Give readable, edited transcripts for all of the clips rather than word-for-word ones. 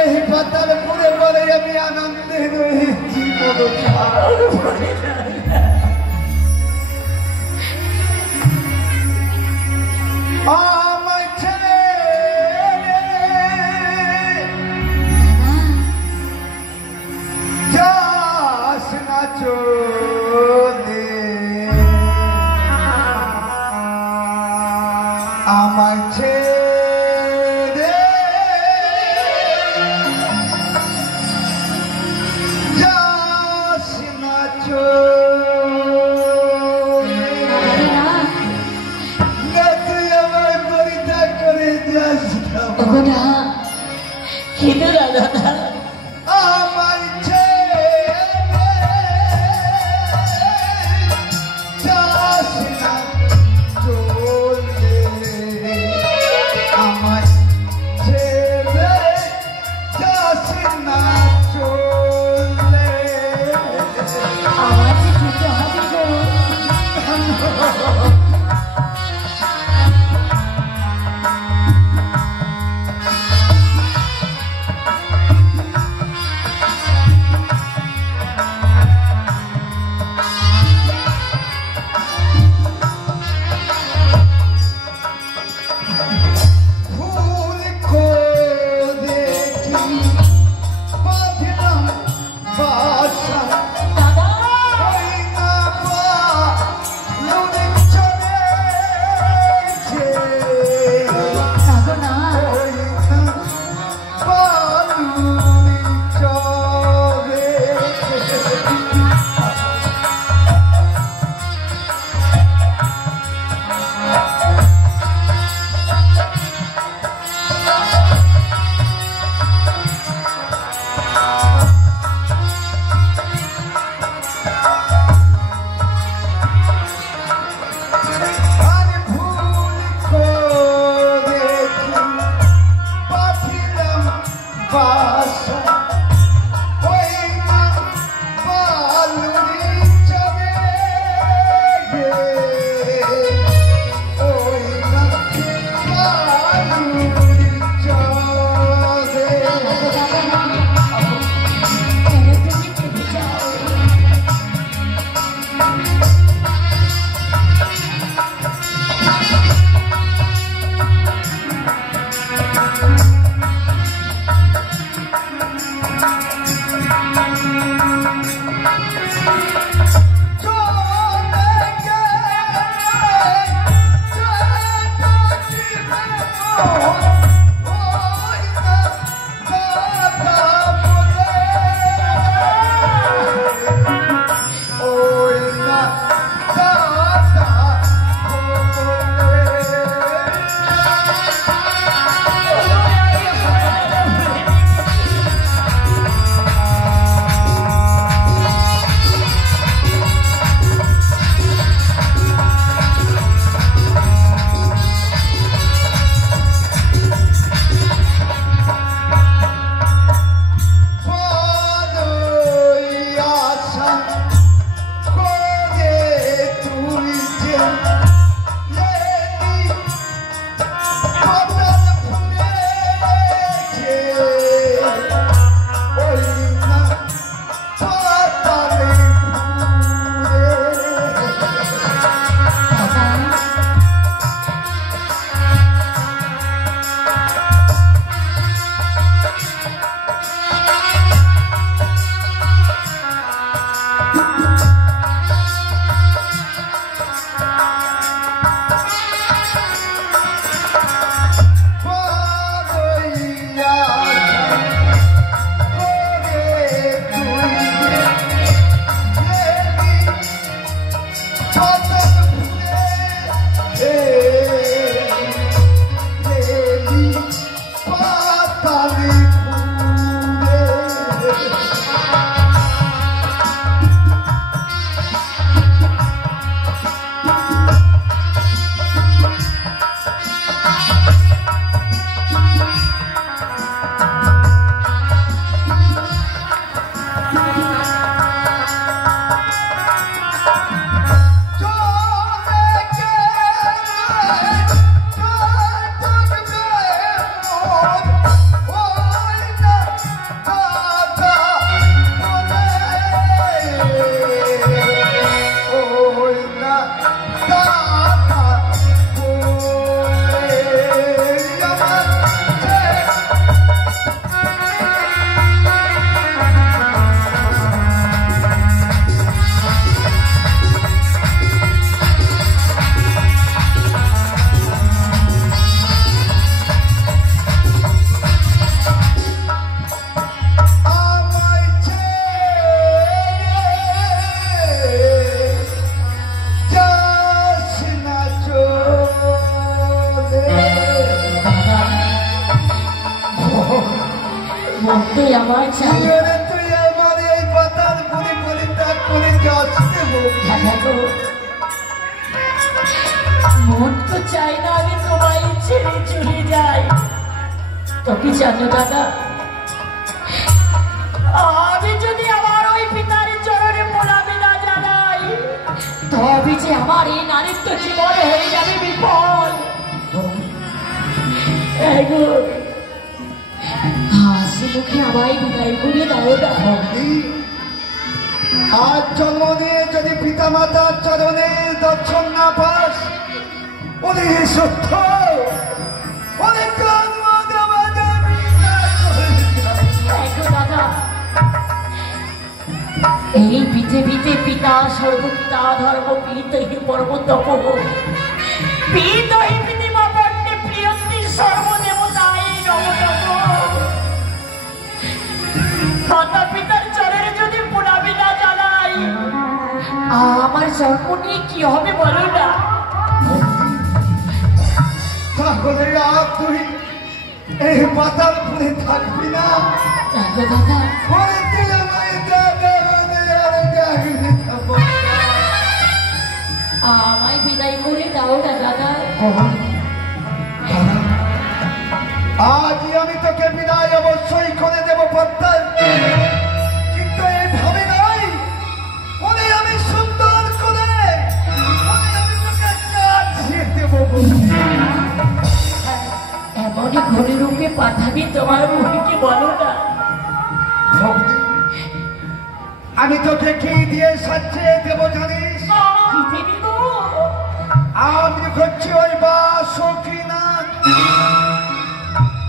এই পাতার পুরে বলে আমি আনন্দে রয়েছি আমার ছেলে যাস না চলে আমার ছেলে যাস না চলে না তুই আমার পরিত্যাগ করে যাস না কিন্তু দাদা আমার ছেলে যাস না চলে আমার ছেলে যাস না চলে আমার যে যেতে হবে গো তুই আমার চাই তুই আমার এই পাতাল পুরি পরিত্যাগ করে যাস দেবো। দাদা গো, মন তো চাই না আমি তোমায় ছেড়ে চলে যাই। তো কি জানো দাদা, আমি যদি আমার ওই পিতার চরণে প্রণামী না জানাই, তবে যে আমার এই নারীত্ব জীবন হয়ে যাবে বিফল। হাসি মুখে আমায় বিদায় করে দাও না। আজ জন্ম নিয়ে যদি পিতা মাতার চরণে দর্শন না পাস, ওরে সত্য ওরে জন্ম দেওয়া যাবে না। দাদা, এই পৃথিবীতে পিতা সর্বপিতা ধর্ম পিত পরম তপ পিত পৃথিবী পণ্যে প্রিয়ন্তি সর্বদেবতাই নবতপ। মাতা পিতার চরণে যদি প্রণামী না জানাই, আমার জন্ম নিয়ে কি হবে বলো না। তাহলে আর তুই এই পাতাল পুরে থাকবি না। দাদা, ওরে তুই আমায় দাদা বলে আর ডাকবি না। আমায় বিদায় করে দাও না দাদা। আজই আমি তোকে বিদায় অবশ্যই করে দেবো পদ্মার, কিন্তু এইভাবে নয়। ওরে আমি সুন্দর করে ওরে আমি তোকে কাছে দেবো। এমনই ঘরে রূপে পাঠাবি তোমার মুখে বলো না। আমি তোকে কি দিয়ে সাজিয়ে দেবো জানিস? আমি করছি ওই বাসকিনা।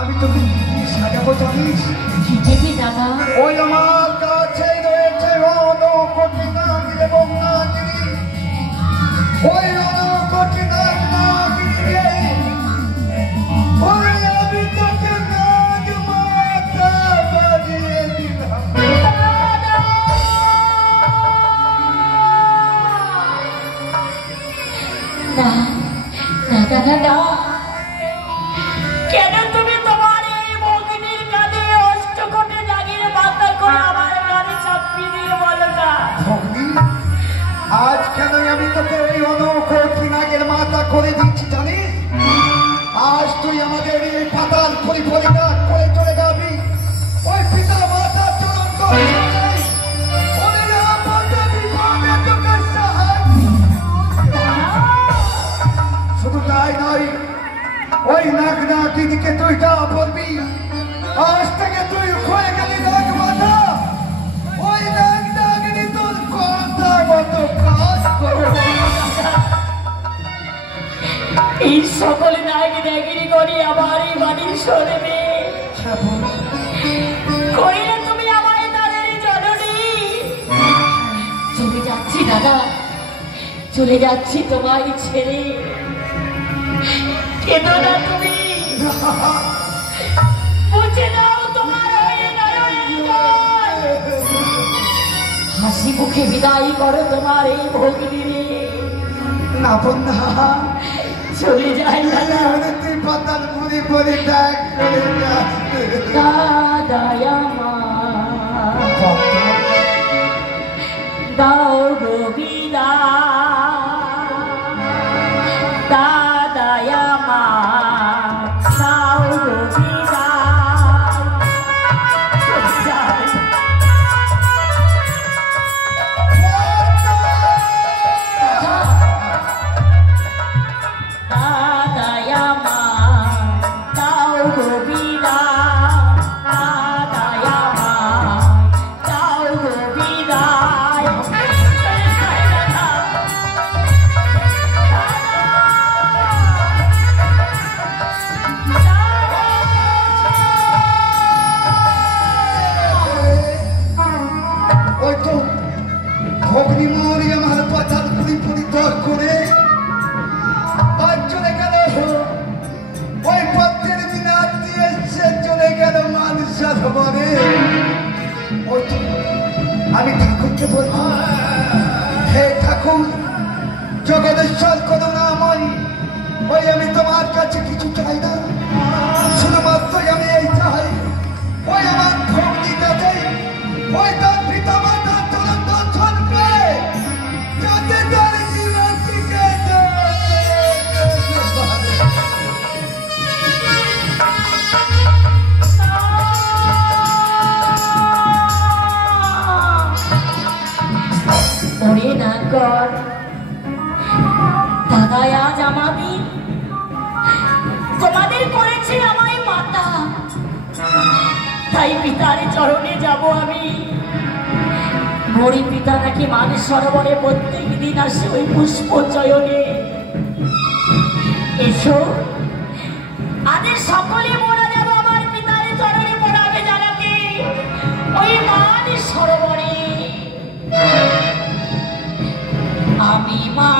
আমি তোকে কি দিয়ে সাজাবো জানিস? কি দেবি দাদা? ওই আমার কাছে রয়েছে অনকোটি এবং নাগিনী। ওই অনকোটি নাগিনী ওই আমি তোকে নাগ মাতা বাজিয়ে দিলাম। না দাদা, দাদা, কেন তুমি তোমার এই ভগ্নির কাঁধে অষ্টকোটি নাগির মাথা করে আমার কানে চাপিয়ে দিয়ে বলো না। আজ কেন আমি তোকে ওই অনকোটি নাগের মাথা করে দিচ্ছি জানিস? আজ তুই আমাদের এই পাতাল পরিপরিত্যাগ করে চলে যাবি। ওই পিতা মাতা চরণ করে শুধু তাই নয়, ওই নাগ নাগিনীকে তুই যা বলবি, আজ থেকে তুই হয়ে গেলি নাগ মাতা। ওই নাগ নাগিনী তোর কথা মতো কাজ করবে। এই সকল নাগি নাগিনী করি আমার এই বাড়ির সরবে। কইলে তুমি আমায় তাদের জননী। চলে যাচ্ছি দাদা, চলে যাচ্ছি তোমায় ছেড়ে। কেঁদো না তুমি, মুছে দাও তোমার ওই নয়নের জল। হাসি মুখে বিদায় করো তোমার এই ভগ্নিরে। না বন্ধা, চলে যাই দাদা। তুই পাতাল পুরি পরিত্যাগ করে যা। দাদা আমার দাও গো বিদায়, দাদা আমার দাও গো বিদায়। চলে যাই। দাদা আমার দাও গো বিদায়, দাদা আমার দাও গো বিদায়। ওই তো ভগ্নি মৌরি আমার পাতাল পুরি পরিত্যাগ করে আর চলে গেল। ওই পদ্মের মিনার দিয়ে সে চলে গেল মানুষের বনে। ওই তো আমি ঠাকুরকে বলবো, হে ঠাকুর জগদেশ্বর করুণাময়ী, ওই আমি তোমার কাছে কিছু চাই না, শুধুমাত্র আমি এই চাই, ওই আমার তাই পিতার চরণে যাব আমি। মরি পিতা নাকি মান সরোবরে প্রত্যেক দিন আসে ওই পুষ্প চয়নে। এসো আদের সকলে মোরা যাব আমার পিতার চরণে মোড়াবে জানাকে ওই মান সরোবরে। আমি মা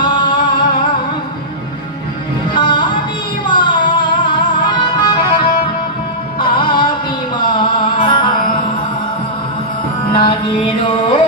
নাগেরো